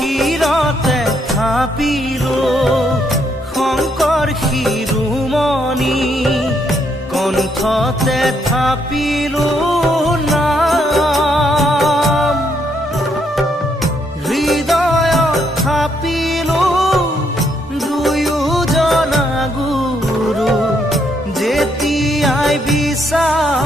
শিৰতে থাপিলো শংকৰ শিৰোমণি, কণ্ঠতে থাপিলো নাম, হৃদয়ত থাপিলো দুয়োজনা গুৰু, যেতিয়াই বিচাৰ